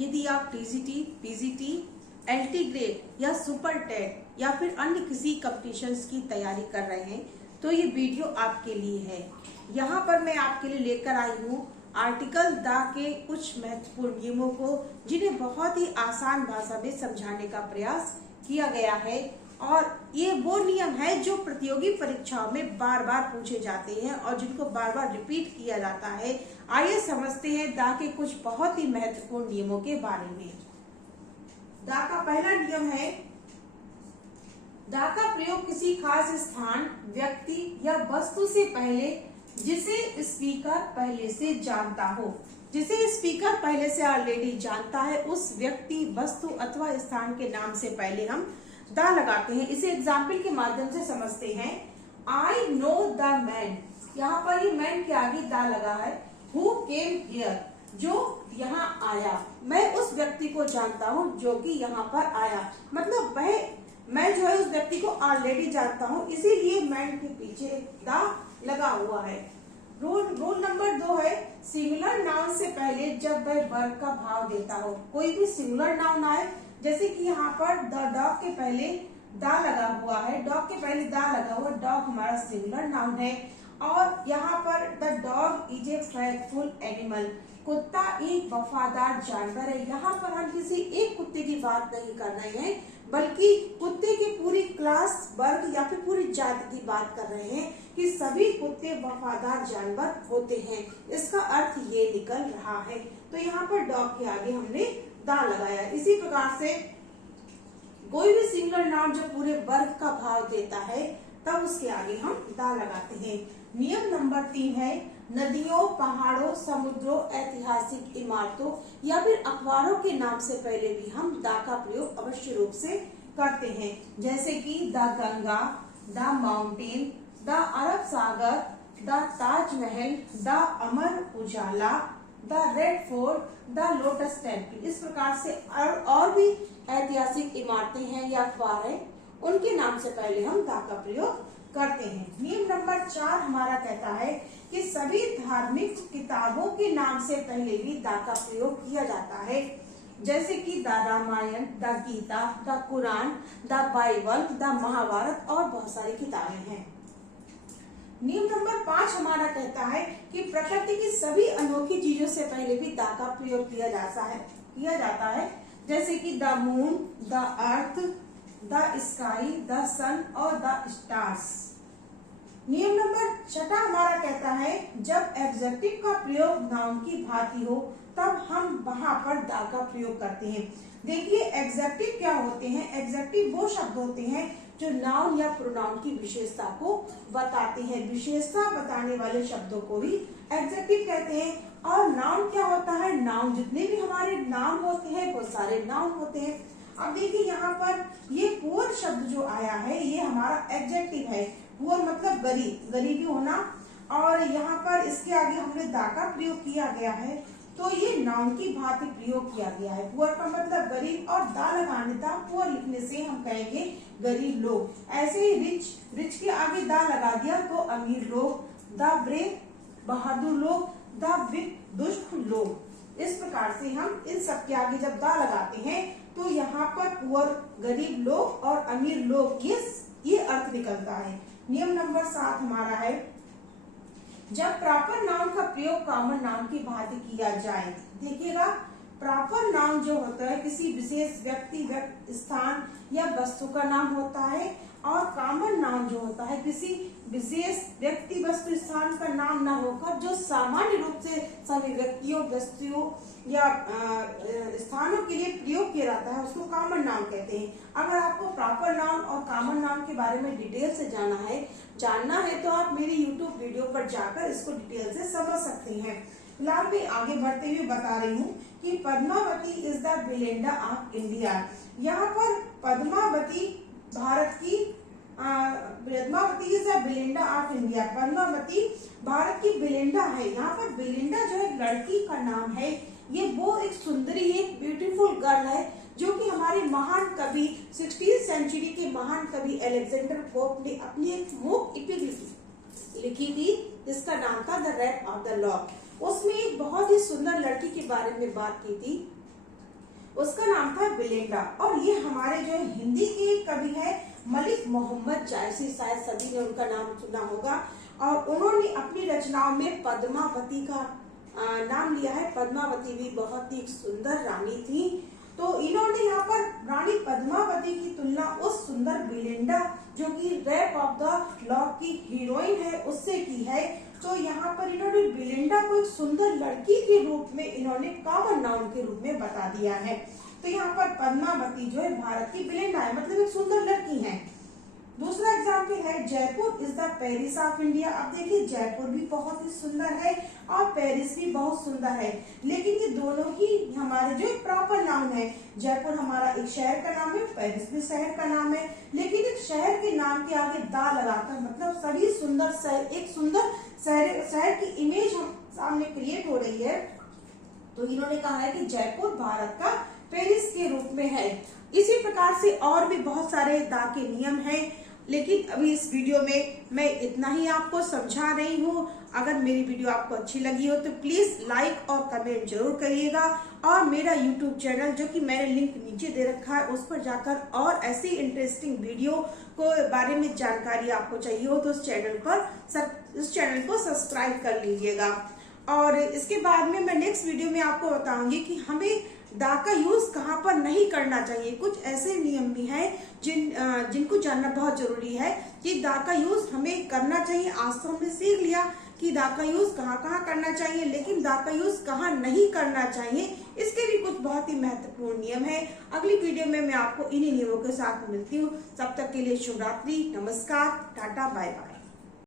यदि आप TGT, PGT, LT grade या सुपर टेट या फिर अन्य किसी कॉम्पिटिशन्स की तैयारी कर रहे हैं तो ये वीडियो आपके लिए है। यहाँ पर मैं आपके लिए लेकर आई हूँ आर्टिकल द के कुछ महत्वपूर्ण नियमों को, जिन्हें बहुत ही आसान भाषा में समझाने का प्रयास किया गया है। और ये वो नियम है जो प्रतियोगी परीक्षाओं में बार बार पूछे जाते हैं और जिनको बार बार रिपीट किया जाता है। आइए समझते हैं द के कुछ बहुत ही महत्वपूर्ण नियमों के बारे में। द का पहला नियम है, द का प्रयोग किसी खास स्थान, व्यक्ति या वस्तु से पहले जिसे स्पीकर पहले से जानता हो। जिसे स्पीकर पहले से ऑलरेडी जानता है उस व्यक्ति, वस्तु अथवा स्थान के नाम से पहले हम द लगाते हैं। इसे एग्जाम्पल के माध्यम से समझते हैं। आई नो द मैन, यहाँ पर ये मैन के आगे द लगा है। हु केम हियर, जो यहाँ आया। मैं उस व्यक्ति को जानता हूँ जो कि यहाँ पर आया, मतलब वह मैं जो है उस व्यक्ति को ऑलरेडी जानता हूँ, इसीलिए मैन के पीछे द लगा हुआ है। रूल नंबर 2 है, सिंगुलर नाउन से पहले जब वह वर्ब का भाव देता हो। कोई भी सिंगुलर नाउन आए, जैसे कि यहाँ पर द डॉग के पहले द लगा हुआ है, डॉग के पहले द लगा हुआ, डॉग हमारा सिंगुलर नाउन है। और यहाँ पर the dog is a faithful animal, कुत्ता एक वफादार जानवर है। यहाँ पर हम किसी एक कुत्ते की बात नहीं कर रहे हैं, बल्कि कुत्ते की पूरी क्लास, वर्ग या फिर पूरी जाति की बात कर रहे हैं कि सभी कुत्ते वफादार जानवर होते हैं। इसका अर्थ ये निकल रहा है। तो यहाँ पर डॉग के आगे हमने द लगाया। इसी प्रकार से कोई भी सिंगुलर नाउन जब पूरे वर्ग का भाव देता है तब उसके आगे हम द लगाते हैं। नियम नंबर 3 है, नदियों, पहाड़ों, समुद्रों, ऐतिहासिक इमारतों या फिर अखबारों के नाम से पहले भी हम द का प्रयोग अवश्य रूप से करते हैं। जैसे कि the Ganga, the mountain, the Arab Sagar, the Taj Mahal, the Amar Ujala, the red fort, the lotus temple. इस प्रकार से और भी ऐतिहासिक इमारतें हैं या अखबार है, उनके नाम से पहले हम द का प्रयोग करते हैं। नियम नंबर 4 हमारा कहता है कि सभी धार्मिक किताबों के नाम से पहले भी द का प्रयोग किया जाता है। जैसे कि the Ramayana, the Gita, the Quran, the Bible, the Mahabharata और बहुत सारी किताबें हैं। नियम नंबर 5 हमारा कहता है कि प्रकृति की सभी अनोखी चीजों से पहले भी द का प्रयोग किया जाता है। जैसे कि the moon, the earth, the sky, the sun और द स्टार्स। नियम नंबर 6 हमारा कहता है जब एडजेक्टिव का प्रयोग नाउन की भांति हो तब हम वहां पर द का प्रयोग करते हैं। देखिए एडजेक्टिव क्या होते हैं। एडजेक्टिव वो शब्द होते हैं जो नाउन या प्रोनाउन की विशेषता को बताते हैं। विशेषता बताने वाले शब्दों को ही एडजेक्टिव कहते हैं। और नाउन क्या होता है, नाउन जितने भी हमारे नाउन होते हैं वो सारे नाउन होते हैं। अब देखिए यहाँ पर ये पुअर शब्द जो आया है ये हमारा एडजेक्टिव है। पुअर मतलब गरीब, गरीबी होना, और यहाँ पर इसके आगे हमने द का प्रयोग किया गया है, तो ये नाउन की भांति प्रयोग किया गया है। पुअर का मतलब गरीब और द लगाने था, पुअर लिखने से हम कहेंगे गरीब लोग। ऐसे ही रिच के आगे द लगा दिया तो अमीर लोग, द ब्रेव बहादुर लोग, द विक दुष्ट लोग। इस प्रकार से हम इन सब के आगे जब द लगाते हैं तो यहाँ पर पुअर गरीब लोग और अमीर लोग ये अर्थ निकलता है। नियम नंबर 7 हमारा है, जब प्रॉपर नाउन का प्रयोग कॉमन नाउन की भांति किया जाए। देखिएगा प्रॉपर नाउन जो होता है किसी विशेष व्यक्ति, स्थान या वस्तु का नाम होता है, और कॉमन नाउन जो होता है किसी विशेष व्यक्ति, वस्तु, स्थान का नाम न होकर जो सामान्य रूप से सभी व्यक्तियों, वस्तुओं या स्थानों के लिए प्रयोग किया जाता है उसको कॉमन नाउन कहते हैं। अगर आपको प्रॉपर नाउन और कॉमन नाउन के बारे में डिटेल से जानना है तो आप मेरी YouTube वीडियो पर जाकर इसको डिटेल से समझ सकते हैं। फिलहाल मैं आगे बढ़ते हुए बता रही हूँ कि Padmavati is the Belinda of India. यहाँ पर पद्मावती भारत की Padmavati is the Belinda of India. Padmavati भारत की बेलेंडा है। यहाँ पर बेलेंडा जो है लड़की का नाम है। ये वो एक सुंदरी, एक ब्यूटीफुल गर्ल है जो कि हमारे महान कवि 16वीं सेंचुरी के महान कवि अलेक्जेंडर पोप ने अपनी एक मूक इपिक लिखी थी जिसका नाम था the Rape of the Lock. उसमें एक बहुत ही सुंदर लड़की के बारे में बात की थी उसका नाम था बिलेंडा। और ये हमारे जो हिंदी के कवि है मलिक मोहम्मद जायसी, शायद सभी ने उनका नाम सुना होगा। और उन्होंने अपनी रचनाओं में पद्मावती का नाम लिया है। पद्मावती भी बहुत ही सुंदर रानी थी। तो इन्होंने यहाँ पर रानी पद्मावती की तुलना उस सुंदर बिलेंडा जो कि रैप ऑफ द लॉक की हीरोइन है उससे की है। तो यहाँ पर इन्होंने बिलेंडा को एक सुंदर लड़की के रूप में इन्होंने कॉमन नाउन के रूप में बता दिया है। तो यहाँ पर पद्मावती जो है भारत की बिलेंडा है, मतलब एक सुंदर लड़की है। दूसरा एग्जाम्पल है Jaipur is the Paris of India. अब देखिए जयपुर भी बहुत ही सुंदर है और पेरिस भी बहुत सुंदर है, लेकिन ये दोनों की हमारे जो प्रॉपर नाउन है। जयपुर हमारा एक शहर का नाम है, पेरिस भी शहर का नाम है, लेकिन एक शहर के नाम के आगे दा लगाकर मतलब सभी सुंदर शहर, एक सुंदर शहर की इमेज हम सामने क्रिएट हो रही है। तो इन्होंने कहा है कि जयपुर भारत का पेरिस के रूप में है। इसी प्रकार से और भी बहुत सारे दा के नियम हैं, लेकिन अभी इस वीडियो में मैं इतना ही आपको समझा रही हूँ। अगर मेरी वीडियो आपको अच्छी लगी हो तो प्लीज लाइक और कमेंट जरूर करिएगा। और मेरा यूट्यूब चैनल जो कि मैंने लिंक नीचे दे रखा है उस पर जाकर और ऐसी इंटरेस्टिंग वीडियो को बारे में जानकारी आपको चाहिए हो तो उस चैनल को सब्सक्राइब कर लीजिएगा। और इसके बाद में मैं नेक्स्ट वीडियो में आपको बताऊंगी कि हमें दा का यूज कहाँ पर नहीं करना चाहिए। कुछ ऐसे नियम भी हैं जिनको जानना बहुत जरूरी है कि दा का यूज हमें करना चाहिए। आज तो हमने सीख लिया कि दा का यूज कहाँ करना चाहिए, लेकिन दा का यूज कहाँ नहीं करना चाहिए इसके भी कुछ बहुत ही महत्वपूर्ण नियम है। अगली वीडियो में मैं आपको इन्हीं नियमों के साथ मिलती हूँ। तब तक के लिए शुभ रात्रि, नमस्कार, टाटा, बाय बाय।